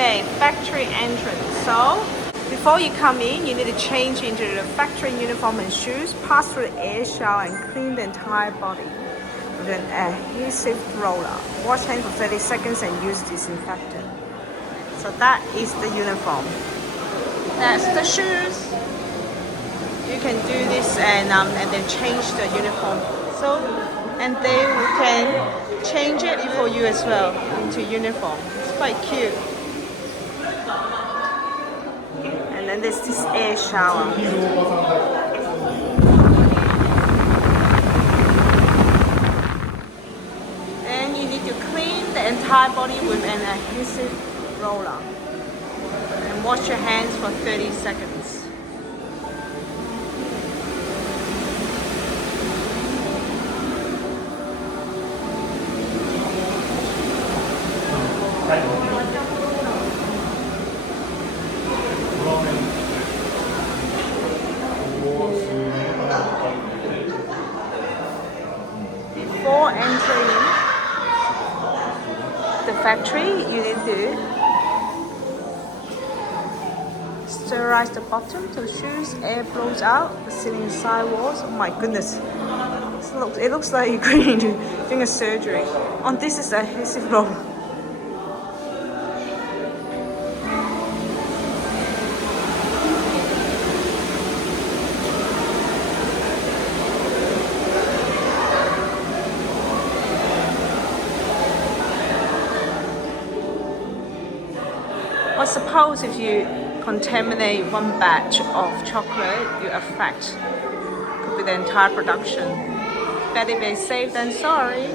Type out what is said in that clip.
Okay, factory entrance. So, before you come in, you need to change into the factory uniform and shoes, pass through the air shower and clean the entire body with an adhesive roller. Wash hands for 30 seconds and use disinfectant. So that is the uniform. That's the shoes. You can do this and then change the uniform. So, and then we can change it for you as well into uniform. It's quite cute. And then there's this air shower. And you need to clean the entire body with an adhesive roller. And wash your hands for 30 seconds. Before entering the factory, you need to sterilize the bottom of the shoes. Air blows out the ceiling and side walls. Oh my goodness, it looks like you're doing a surgery. On this is adhesive roll. But suppose if you contaminate one batch of chocolate, you affect could be the entire production. Better be safe than sorry.